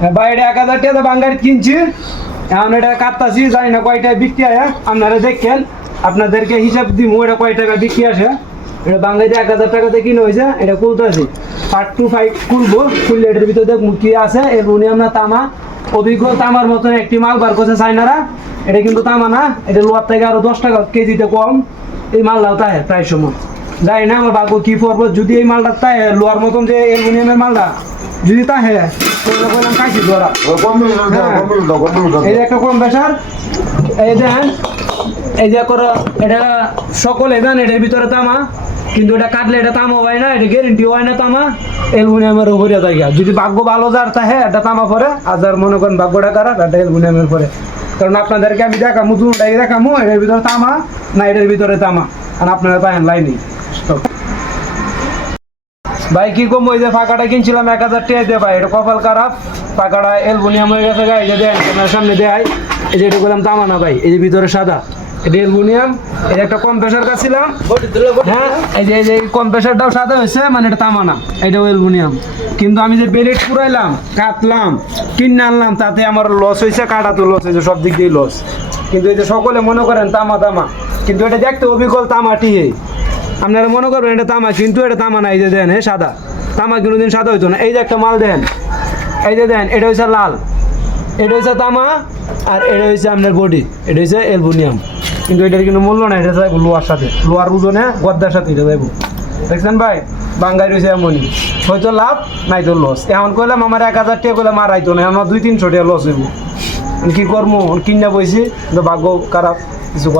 ভাই এটা 1000 টাকা বাঙ্গারি কিনছি, এখন এটা কাটতাছি, জানি না কয়টায় বিক্রি হয়, আপনারা দেখেন, আপনাদেরকে হিসাব দিব এটা কয় টাকা বিক্রি আসে। এটা বাঙ্গাইতে 1000 টাকাতে কিনে হয়েছে, এটা খুলতেছি, পার্ট টু 5 খুলবো, খুললে এটার ভিতরে দেখবো কি আছে। অ্যালুমিনিয়াম না তামা, অভিজ্ঞ তামার মতন একটি মাল বার করছে চাইনারা। এটা কিন্তু তামা না, এটা লোহার থেকে আরো 10 টাকা কেজিতে কম এই মালটাও তাই প্রায় সময়। জানি না আমার ভাগ্য কি করবো, যদি এই মালটা তাই লোহার মতন যে অ্যালুমিনিয়ামের মালটা যদি তা হ্যাঁ খাইছি ধরা। এই যে একটা কম প্রেশার, এই দেন এই যে করো, এটা সকলে দেন এটার ভিতরে তামা, কিন্তু এটা কাটলে এটা তামা হয় না, এটা গ্যারেন্টি হয় না তামা, অ্যালুমিনিয়ামের উপরে থাকে। যদি ভাগ্য ভালো যার তাহে এটা তামা পরে, আর যার মনে করেন ভাগ্যটা খারাপ এটা অ্যালুমিনিয়ামের পরে। কারণ আপনাদেরকে আমি দেখামো, দুটাই দেখামো, এটার ভিতরে তামা না এটার ভিতরে তামা, আর আপনারা পায়েন লাইনি। ভাই কি কম, ওই যে ফাঁকাটা কিনছিলাম 1000 টাকা দিয়ে, ভাই এটা কপাল খারাপ, ফাঁকাটা অ্যালুমিনিয়াম হয়ে গেছে। গাই যে দেন আপনার সামনে দেয়, এই যে এটা বললাম তামা না ভাই, এই যে ভিতরে সাদা এটা অ্যালুমিনিয়াম। এই যে একটা কম্প্রেসার কাছিলাম, হ্যাঁ এই যে কম্প্রেসারটাও সাদা হয়েছে, মানে এটা তামা না, এটাও অ্যালুমিনিয়াম। কিন্তু আমি যে বেলেট পুরাইলাম, কাটলাম, কিনে আনলাম, তাতে আমার লস হয়েছে, কাটা তো লস হয়েছে, সব দিক দিয়ে লস। কিন্তু এই যে সকলে মনে করেন তামা তামা, কিন্তু এটা দেখতে অবিকল তামাটি। আপনারা মনে করবেন এটা তামা, কিন্তু এটা তামা না। এই যে দেন সাদা, তামা কোনোদিন সাদা হইতো না। এই যে একটা মাল দেন, এই যে দেন, এটা হচ্ছে লাল, এটা হচ্ছে তামা, আর এটা হচ্ছে আপনার বডি, এটা হচ্ছে অ্যালুমিনিয়াম। কিন্তু এটার কিন্তু মূল্য নাই, এটা যাইব লোহার সাথে, লোহার ওজনে গদ্দার সাথে এটা যাইব। দেখছেন ভাই, বাঙ্গাই রয়েছে এমনই, হয়তো লাভ নাই তো লস। এখন কইলাম আমার 1000 টাকা কইলাম আর আইতো না, আমার 200-300 টাকা লস হইব। কি করবো, কিনা বইছি, ভাগ্য খারাপ কিছু।